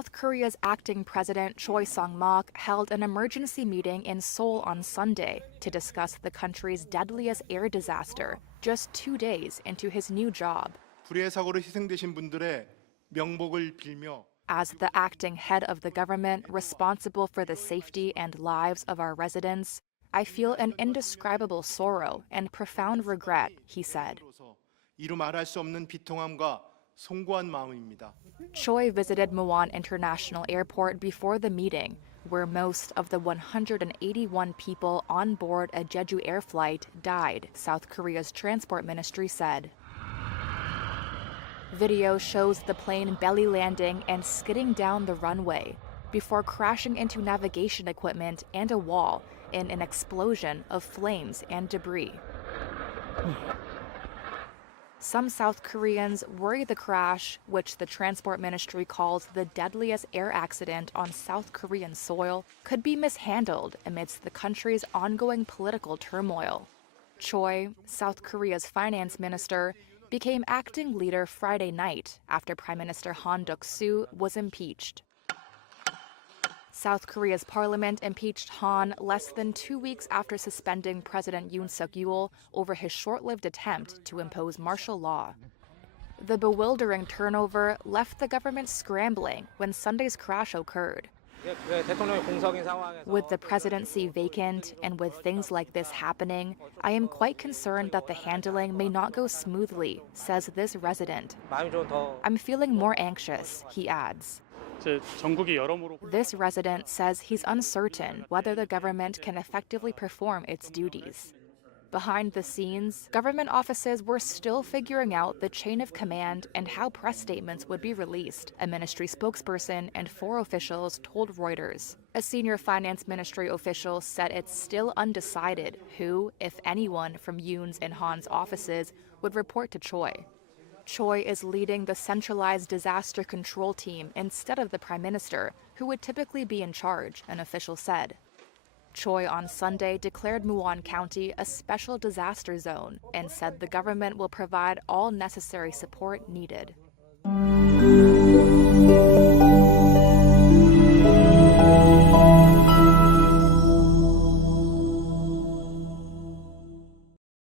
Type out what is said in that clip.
South Korea's acting President Choi Sang-mok held an emergency meeting in Seoul on Sunday to discuss the country's deadliest air disaster just 2 days into his new job. 불의의 사고로 희생되신 분들의 명복을 빌며 As the acting head of the government responsible for the safety and lives of our residents, I feel an indescribable sorrow and profound regret, he said. 이루 말할 수 없는 비통함과 송구한 마음입니다. Choi visited Muan International Airport before the meeting, where most of the 181 people on board a Jeju Air flight died, South Korea's transport ministry said. Video shows the plane belly landing and skidding down the runway before crashing into navigation equipment and a wall in an explosion of flames and debris. Some South Koreans worry the crash, which the transport ministry calls the deadliest air accident on South Korean soil, could be mishandled amidst the country's ongoing political turmoil. Choi, South Korea's finance minister, became acting leader Friday night after Prime Minister Han Duck-soo was impeached. South Korea's parliament impeached Han less than 2 weeks after suspending President Yoon Suk-yeol over his short-lived attempt to impose martial law. The bewildering turnover left the government scrambling when Sunday's crash occurred. With the presidency vacant and with things like this happening, I am quite concerned that the handling may not go smoothly, says this resident. I'm feeling more anxious, he adds. This resident says he's uncertain whether the government can effectively perform its duties. Behind the scenes, government offices were still figuring out the chain of command and how press statements would be released, a ministry spokesperson and 4 officials told Reuters. A senior finance ministry official said it's still undecided who, if anyone, from Yoon's and Han's offices would report to Choi. Choi is leading the centralized disaster control team instead of the prime minister, who would typically be in charge, an official said. Choi on Sunday declared Muan County a special disaster zone and said the government will provide all necessary support needed.